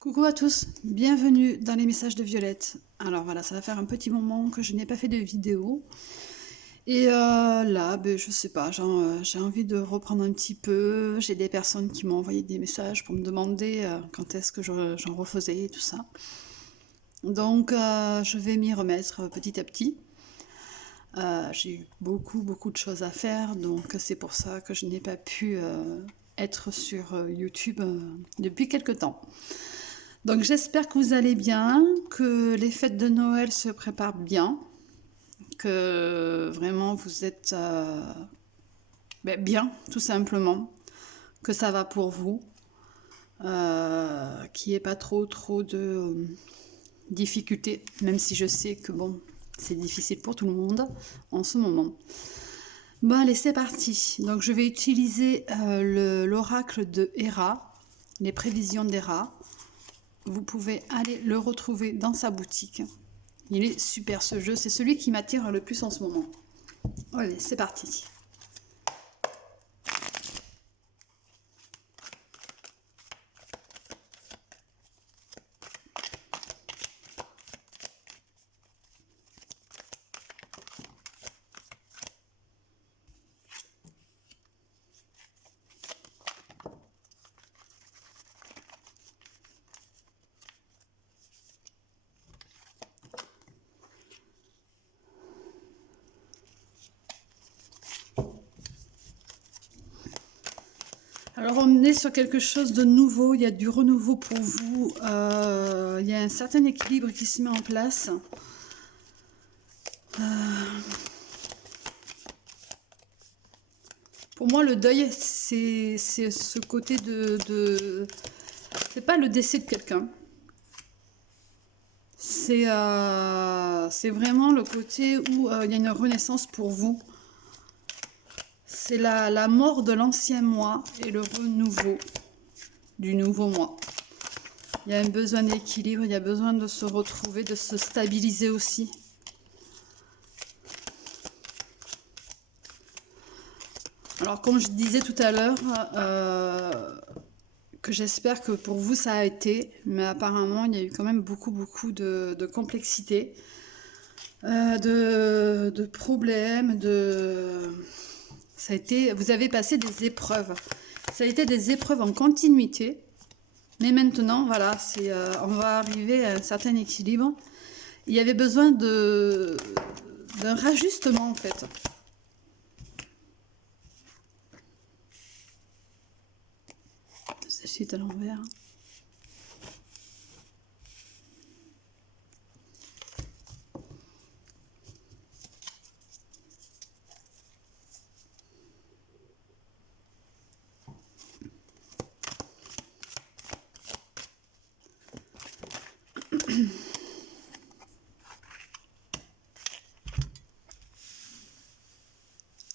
Coucou à tous, bienvenue dans les messages de Violette. Alors voilà, ça va faire un petit moment que je n'ai pas fait de vidéo. Et là, je sais pas, j'ai envie de reprendre un petit peu. J'ai des personnes qui m'ont envoyé des messages pour me demander quand est-ce que j'en refaisais et tout ça. Donc je vais m'y remettre petit à petit. J'ai eu beaucoup de choses à faire, donc c'est pour ça que je n'ai pas pu être sur YouTube depuis quelque temps. Donc j'espère que vous allez bien, que les fêtes de Noël se préparent bien, que vraiment vous êtes bien, tout simplement, que ça va pour vous, qu'il n'y ait pas trop de difficultés, même si je sais que bon, c'est difficile pour tout le monde en ce moment. Bon allez, c'est parti. Donc je vais utiliser l'oracle de Héra, les prévisions d'Héra. Vous pouvez aller le retrouver dans sa boutique. Il est super ce jeu, c'est celui qui m'attire le plus en ce moment. Allez, c'est parti. Alors on est sur quelque chose de nouveau, il y a du renouveau pour vous, il y a un certain équilibre qui se met en place. Pour moi le deuil c'est ce côté c'est pas le décès de quelqu'un, c'est vraiment le côté où il y a une renaissance pour vous. C'est la mort de l'ancien moi et le renouveau du nouveau moi. Il y a un besoin d'équilibre, il y a besoin de se retrouver, de se stabiliser aussi. Alors comme je disais tout à l'heure, que j'espère que pour vous ça a été, mais apparemment il y a eu quand même beaucoup de complexité, de problèmes, ça a été, vous avez passé des épreuves. Ça a été des épreuves en continuité, mais maintenant voilà, on va arriver à un certain équilibre. Il y avait besoin d'un rajustement en fait. C'est à l'envers.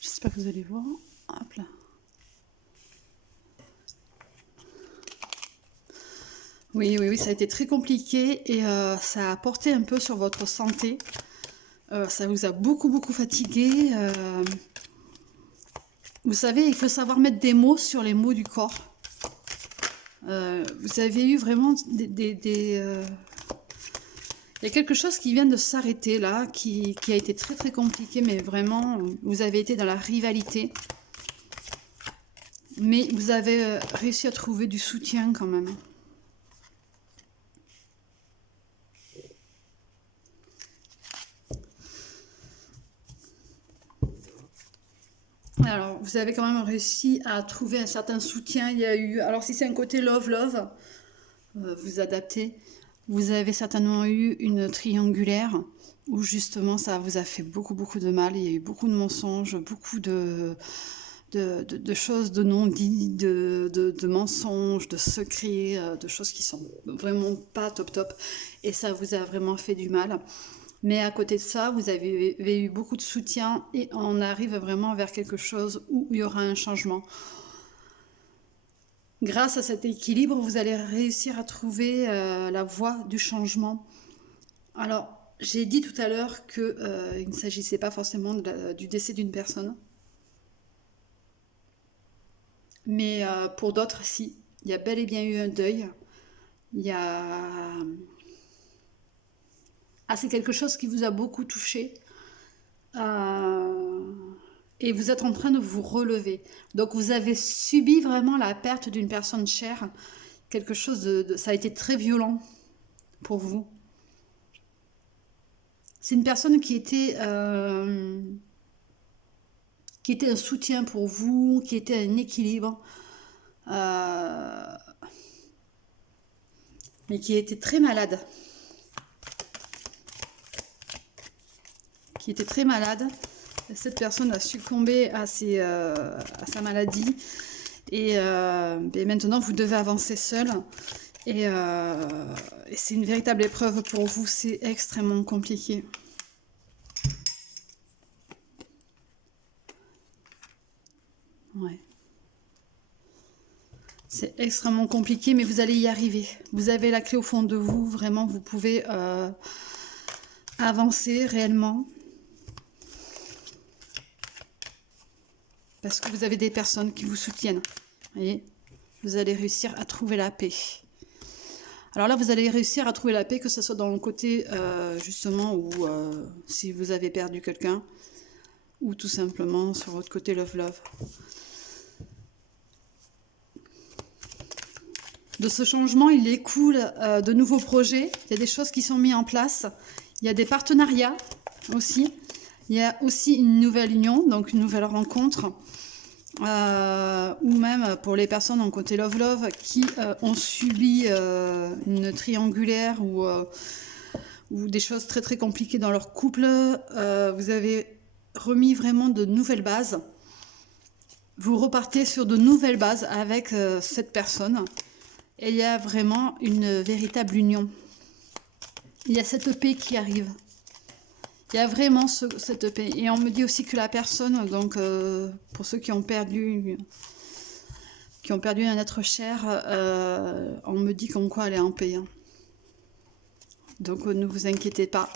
J'espère que vous allez voir. Hop là. Oui, ça a été très compliqué et ça a porté un peu sur votre santé. Ça vous a beaucoup fatigué. Vous savez, il faut savoir mettre des mots sur les mots du corps. Vous avez eu vraiment il y a quelque chose qui vient de s'arrêter là, qui a été très compliqué, mais vraiment, vous avez été dans la rivalité. Mais vous avez réussi à trouver du soutien quand même. Alors, vous avez quand même réussi à trouver un certain soutien. Il y a eu, alors si c'est un côté love, vous adaptez. Vous avez certainement eu une triangulaire où justement ça vous a fait beaucoup de mal. Il y a eu beaucoup de mensonges, beaucoup de choses de non-dits, de mensonges, de secrets, de choses qui sont vraiment pas top. Et ça vous a vraiment fait du mal. Mais à côté de ça, vous avez eu beaucoup de soutien et on arrive vraiment vers quelque chose où il y aura un changement. Grâce à cet équilibre, vous allez réussir à trouver la voie du changement. Alors, j'ai dit tout à l'heure qu'il ne s'agissait pas forcément du décès d'une personne. Mais pour d'autres, si. Il y a bel et bien eu un deuil. Il y a... Ah, c'est quelque chose qui vous a beaucoup touché. Euh, Et vous êtes en train de vous relever. Donc vous avez subi vraiment la perte d'une personne chère. Quelque chose ça a été très violent pour vous. C'est une personne qui était un soutien pour vous, qui était un équilibre, euh, mais qui était très malade. Qui était très malade. Cette personne a succombé à sa maladie. Et maintenant, vous devez avancer seul. Et c'est une véritable épreuve pour vous. C'est extrêmement compliqué. Ouais. C'est extrêmement compliqué, mais vous allez y arriver. Vous avez la clé au fond de vous. Vraiment, vous pouvez avancer réellement. Parce que vous avez des personnes qui vous soutiennent. Voyez, vous allez réussir à trouver la paix. Alors là, vous allez réussir à trouver la paix, que ce soit dans le côté, justement, où si vous avez perdu quelqu'un, ou tout simplement sur votre côté love-love. De ce changement, il découle de nouveaux projets. Il y a des choses qui sont mises en place. Il y a des partenariats aussi. Il y a aussi une nouvelle union, donc une nouvelle rencontre. Ou même pour les personnes en côté love-love qui ont subi une triangulaire ou des choses très très compliquées dans leur couple. Vous avez remis vraiment de nouvelles bases. Vous repartez sur de nouvelles bases avec cette personne. Et il y a vraiment une véritable union. Il y a cette paix qui arrive. Il y a vraiment cette paix. Et on me dit aussi que la personne, donc pour ceux qui ont perdu un être cher, on me dit comme quoi elle est en paix. Hein. Donc ne vous inquiétez pas.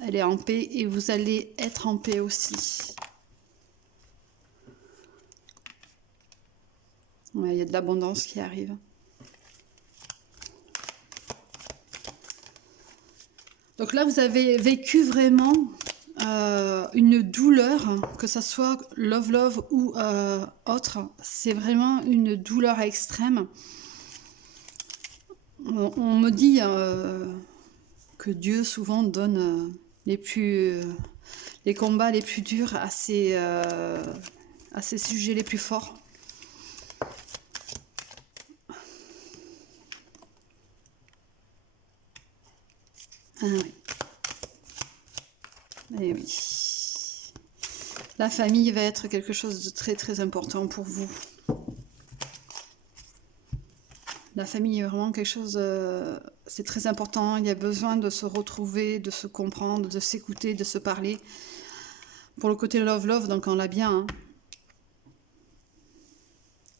Elle est en paix et vous allez être en paix aussi. Ouais, il y a de l'abondance qui arrive. Donc là, vous avez vécu vraiment une douleur, que ce soit love ou autre. C'est vraiment une douleur extrême. On me dit que Dieu souvent donne les combats les plus durs à ses sujets les plus forts. Ah oui. Eh oui. La famille va être quelque chose de très très important pour vous. La famille est vraiment quelque chose, c'est très important. Il y a besoin de se retrouver, de se comprendre, de s'écouter, de se parler. Pour le côté love, donc on l'a bien. Hein.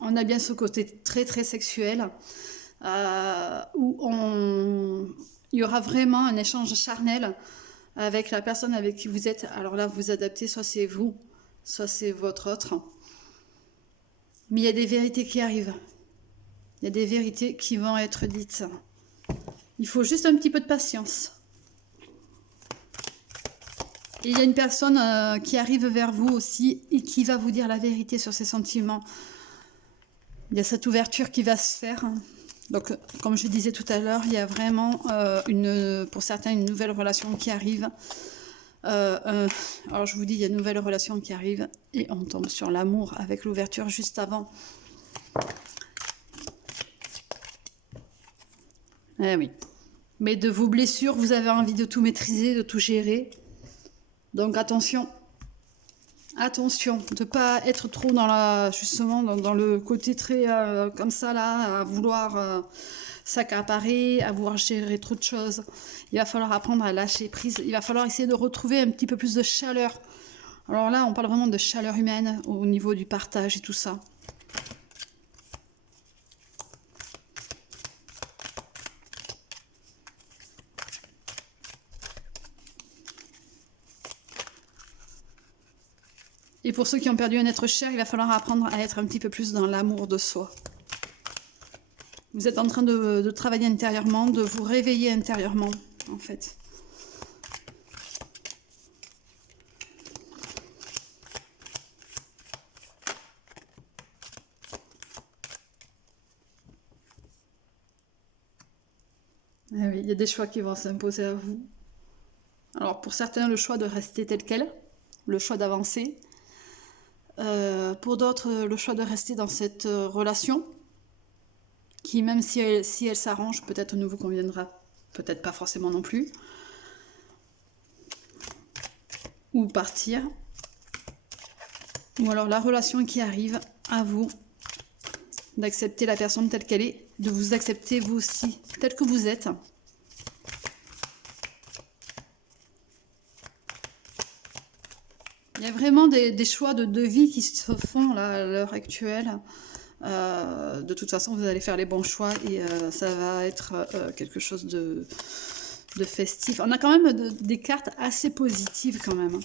On a bien ce côté très très sexuel, où il y aura vraiment un échange charnel avec la personne avec qui vous êtes. Alors là, vous adaptez, soit c'est vous, soit c'est votre autre. Mais il y a des vérités qui arrivent. Il y a des vérités qui vont être dites. Il faut juste un petit peu de patience. Et il y a une personne qui arrive vers vous aussi et qui va vous dire la vérité sur ses sentiments. Il y a cette ouverture qui va se faire. Donc, comme je disais tout à l'heure, il y a vraiment, pour certains, une nouvelle relation qui arrive. Alors, je vous dis, il y a une nouvelle relation qui arrive et on tombe sur l'amour avec l'ouverture juste avant. Eh oui. Mais de vos blessures, vous avez envie de tout maîtriser, de tout gérer. Donc, attention. Attention, de ne pas être trop justement dans le côté très comme ça là, à vouloir s'accaparer, à vouloir gérer trop de choses. Il va falloir apprendre à lâcher prise. Il va falloir essayer de retrouver un petit peu plus de chaleur. Alors là, on parle vraiment de chaleur humaine au niveau du partage et tout ça. Et pour ceux qui ont perdu un être cher, il va falloir apprendre à être un petit peu plus dans l'amour de soi. Vous êtes en train de travailler intérieurement, de vous réveiller intérieurement, en fait. Ah oui, il y a des choix qui vont s'imposer à vous. Alors pour certains, le choix de rester tel quel, le choix d'avancer. Pour d'autres, le choix de rester dans cette relation, qui même si elle s'arrange, peut-être ne vous conviendra, peut-être pas forcément non plus. Ou partir. Ou alors la relation qui arrive à vous, d'accepter la personne telle qu'elle est, de vous accepter vous aussi, tel que vous êtes. Il y a vraiment des choix de vie qui se font là, à l'heure actuelle. De toute façon, vous allez faire les bons choix et ça va être quelque chose de festif. On a quand même des cartes assez positives quand même.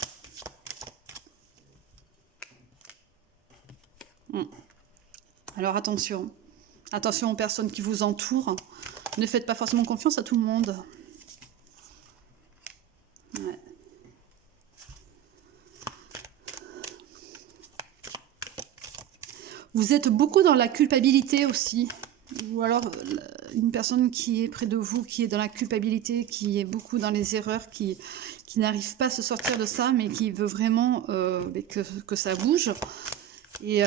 Alors attention. Attention aux personnes qui vous entourent. Ne faites pas forcément confiance à tout le monde. Ouais. Vous êtes beaucoup dans la culpabilité aussi. Ou alors une personne qui est près de vous, qui est dans la culpabilité, qui est beaucoup dans les erreurs, qui n'arrive pas à se sortir de ça, mais qui veut vraiment que ça bouge. Et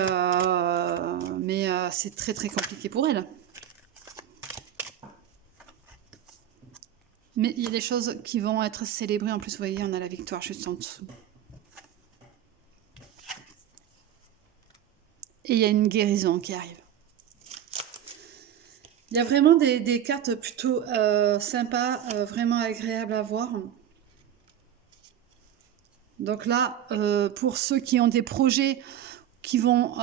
mais c'est très très compliqué pour elle. Mais il y a des choses qui vont être célébrées. En plus, vous voyez, on a la victoire juste en dessous. Et il y a une guérison qui arrive. Il y a vraiment des cartes plutôt sympas, vraiment agréables à voir. Donc là, pour ceux qui ont des projets qui sont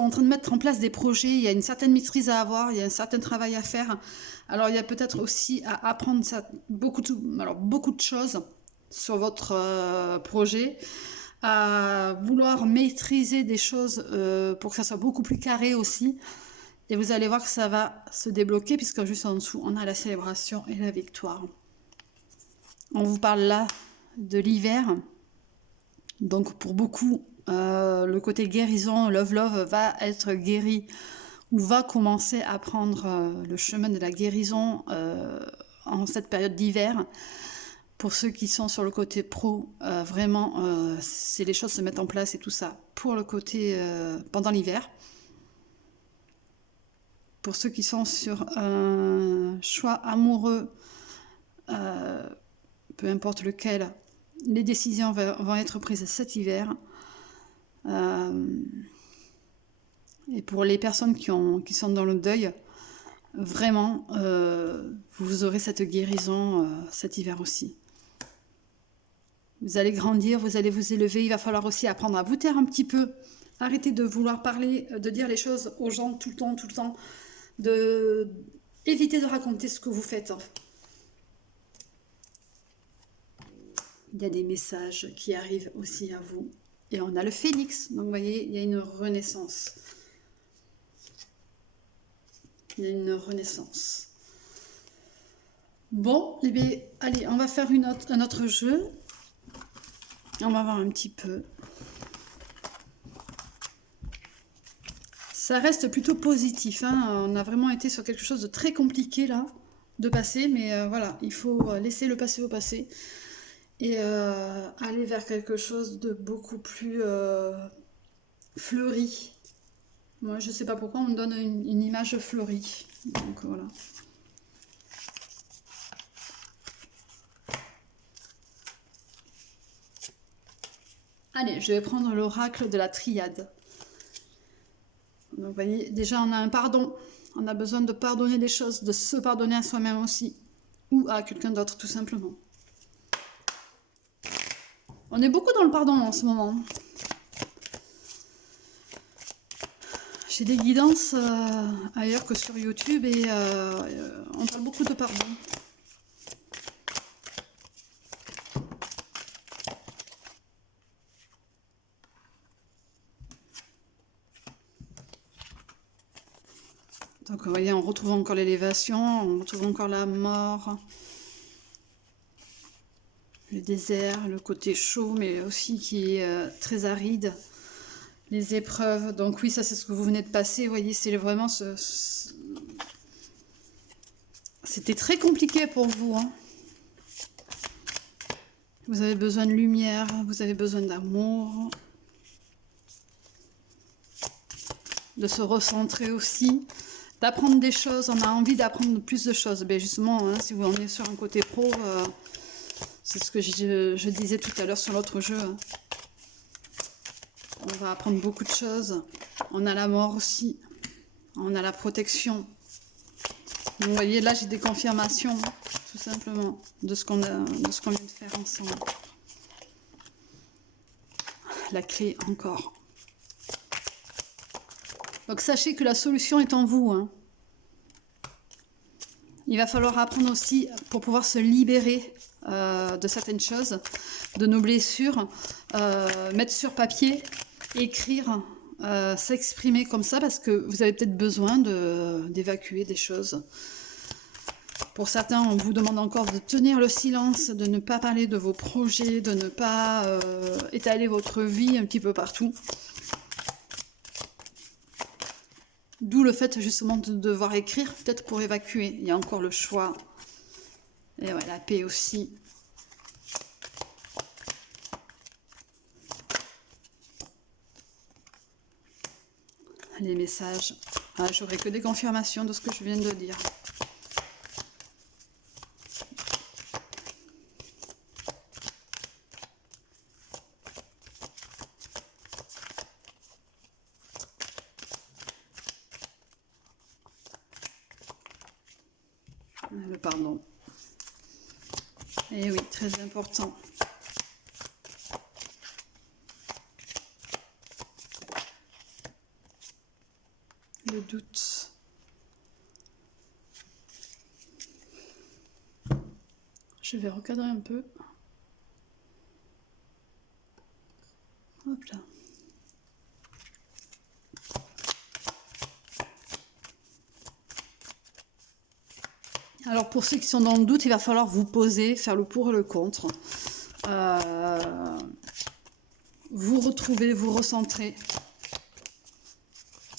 en train de mettre en place des projets, il y a une certaine maîtrise à avoir, il y a un certain travail à faire. Alors il y a peut-être aussi à apprendre beaucoup de choses sur votre projet, à vouloir maîtriser des choses pour que ça soit beaucoup plus carré aussi. Et vous allez voir que ça va se débloquer puisque juste en dessous, on a la célébration et la victoire. On vous parle là de l'hiver. Donc pour beaucoup, le côté guérison, love va être guéri ou va commencer à prendre le chemin de la guérison en cette période d'hiver. Pour ceux qui sont sur le côté pro, vraiment, c'est les choses se mettent en place et tout ça pour le côté pendant l'hiver. Pour ceux qui sont sur un choix amoureux, peu importe lequel, les décisions vont être prises cet hiver. Et pour les personnes qui sont dans le deuil, vraiment, vous aurez cette guérison cet hiver aussi. Vous allez grandir, vous allez vous élever, il va falloir aussi apprendre à vous taire un petit peu. Arrêtez de vouloir parler, de dire les choses aux gens tout le temps. Évitez de raconter ce que vous faites. Il y a des messages qui arrivent aussi à vous. Et on a le phénix. Donc vous voyez, il y a une renaissance. Il y a une renaissance. Bon, eh bien, allez, on va faire un autre jeu. On va voir un petit peu. Ça reste plutôt positif. Hein. On a vraiment été sur quelque chose de très compliqué là, de passer. Mais voilà, il faut laisser le passé au passé. Et aller vers quelque chose de beaucoup plus fleuri. Moi, je sais pas pourquoi on me donne une image fleurie. Donc voilà. Allez, je vais prendre l'oracle de la triade. Donc vous voyez, déjà on a un pardon. On a besoin de pardonner des choses, de se pardonner à soi-même aussi. Ou à quelqu'un d'autre tout simplement. On est beaucoup dans le pardon en ce moment. J'ai des guidances ailleurs que sur YouTube et on parle beaucoup de pardon. Donc vous voyez, on retrouve encore l'élévation, on retrouve encore la mort, le désert, le côté chaud, mais aussi qui est très aride, les épreuves. Donc oui, ça c'est ce que vous venez de passer, vous voyez, c'est vraiment C'était très compliqué pour vous, hein. Vous avez besoin de lumière, vous avez besoin d'amour, de se recentrer aussi, d'apprendre des choses. On a envie d'apprendre plus de choses. Ben justement, hein, si vous en êtes sur un côté pro, c'est ce que je disais tout à l'heure sur l'autre jeu. Hein. On va apprendre beaucoup de choses. On a la mort aussi. On a la protection. Donc, vous voyez, là, j'ai des confirmations, tout simplement, de ce qu'on vient de faire ensemble. La clé encore. Donc, sachez que la solution est en vous. Hein. Il va falloir apprendre aussi, pour pouvoir se libérer de certaines choses, de nos blessures, mettre sur papier, écrire, s'exprimer comme ça, parce que vous avez peut-être besoin d'évacuer des choses. Pour certains, on vous demande encore de tenir le silence, de ne pas parler de vos projets, de ne pas étaler votre vie un petit peu partout. D'où le fait justement de devoir écrire, peut-être pour évacuer. Il y a encore le choix. Et ouais, la paix aussi. Les messages. Ah, j'aurai que des confirmations de ce que je viens de dire. Le pardon. Et oui, très important. Le doute. Je vais recadrer un peu. Hop là. Alors pour ceux qui sont dans le doute, il va falloir vous poser, faire le pour et le contre. Vous retrouver, vous recentrer.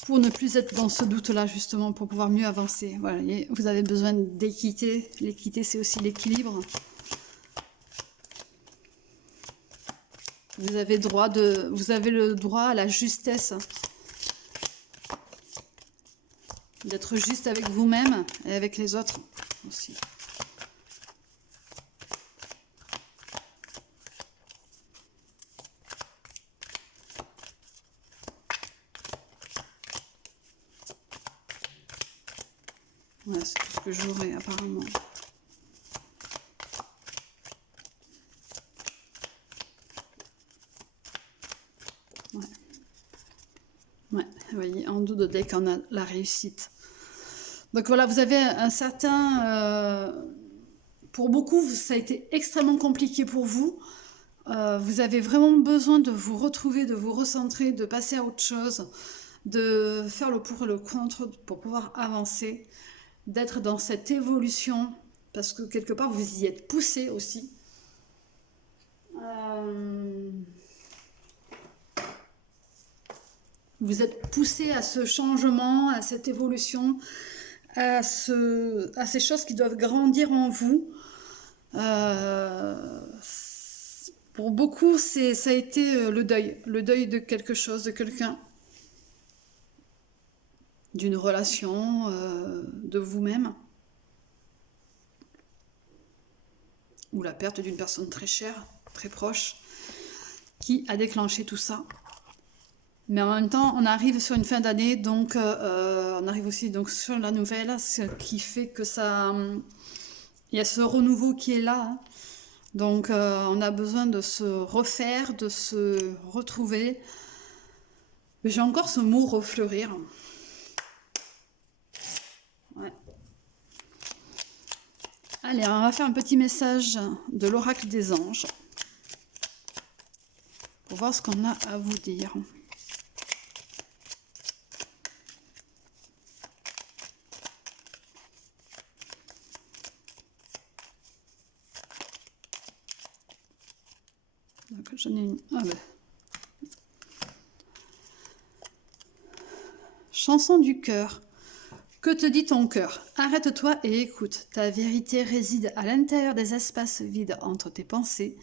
Pour ne plus être dans ce doute-là, justement, pour pouvoir mieux avancer. Voilà, vous avez besoin d'équité. L'équité, c'est aussi l'équilibre. Vous avez le droit à la justesse. D'être juste avec vous-même et avec les autres aussi. Voilà, c'est tout ce que j'aurai apparemment. Ouais. Ouais, vous voyez, en dos de deck, on a la réussite. Donc voilà, vous avez un certain... pour beaucoup, ça a été extrêmement compliqué pour vous. Vous avez vraiment besoin de vous retrouver, de vous recentrer, de passer à autre chose, de faire le pour et le contre pour pouvoir avancer, d'être dans cette évolution, parce que quelque part, vous y êtes poussé aussi. Vous êtes poussé à ce changement, à cette évolution, à ces choses qui doivent grandir en vous. Pour beaucoup, ça a été le deuil de quelque chose, de quelqu'un, d'une relation, de vous-même, ou la perte d'une personne très chère, très proche, qui a déclenché tout ça. Mais en même temps, on arrive sur une fin d'année, donc on arrive aussi donc sur la nouvelle, ce qui fait que ça, il y a ce renouveau qui est là. Hein. Donc on a besoin de se refaire, de se retrouver. J'ai encore ce mot refleurir. Ouais. Allez, on va faire un petit message de l'oracle des anges pour voir ce qu'on a à vous dire. Donc, j'en ai une. Ah ben. Chanson du cœur. Que te dit ton cœur? Arrête-toi et écoute. Ta vérité réside à l'intérieur des espaces vides entre tes pensées.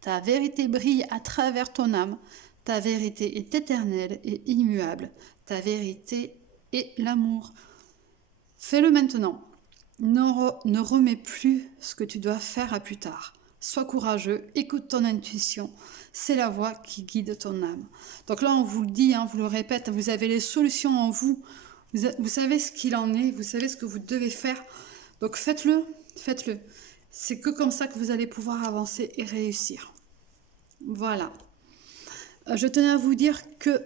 Ta vérité brille à travers ton âme. Ta vérité est éternelle et immuable. Ta vérité est l'amour. Fais-le maintenant. Ne remets plus ce que tu dois faire à plus tard. Sois courageux, écoute ton intuition. C'est la voix qui guide ton âme. Donc là, on vous le dit, hein, vous le répète, vous avez les solutions en vous. Vous savez ce qu'il en est, vous savez ce que vous devez faire. Donc faites-le, faites-le. C'est que comme ça que vous allez pouvoir avancer et réussir. Voilà. Je tenais à vous dire que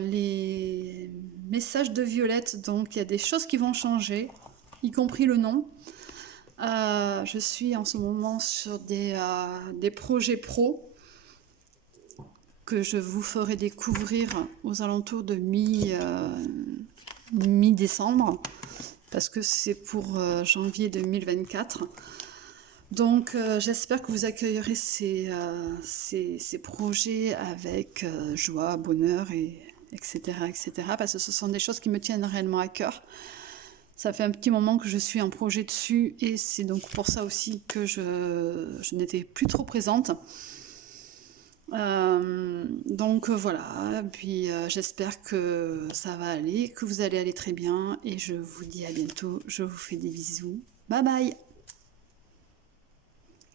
les messages de Violette, donc il y a des choses qui vont changer, y compris le nom. Je suis en ce moment sur des projets pro que je vous ferai découvrir aux alentours de mi-décembre, parce que c'est pour janvier 2024. Donc j'espère que vous accueillerez ces projets avec joie, bonheur, etc., etc. Parce que ce sont des choses qui me tiennent réellement à cœur. Ça fait un petit moment que je suis en projet dessus et c'est donc pour ça aussi que je n'étais plus trop présente. Donc voilà, puis j'espère que ça va aller, que vous allez aller très bien et je vous dis à bientôt. Je vous fais des bisous. Bye bye!